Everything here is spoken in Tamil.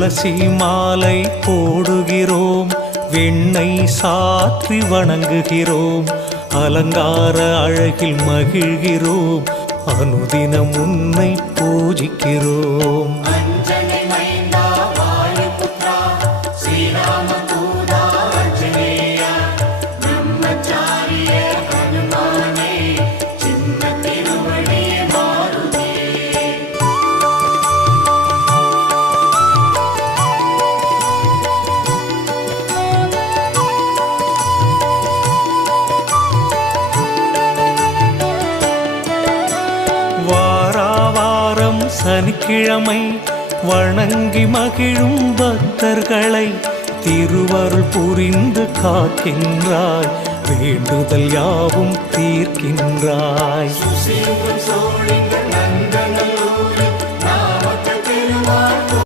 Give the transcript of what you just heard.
துளசி மாலை போடுகிறோம், வெண்ணெய் சாற்றி வணங்குகிறோம், அலங்கார அழகில் மகிழ்கிறோம், அனுதினம் உன்னை பூஜிக்கிறோம். வாராவாரம் சனிக்கிழமை வணங்கி மகிழும் பக்தர்களை திருவருள் புரிந்து காக்கின்றாய், வேண்டுதல் யாவும் தீர்க்கின்றாய்.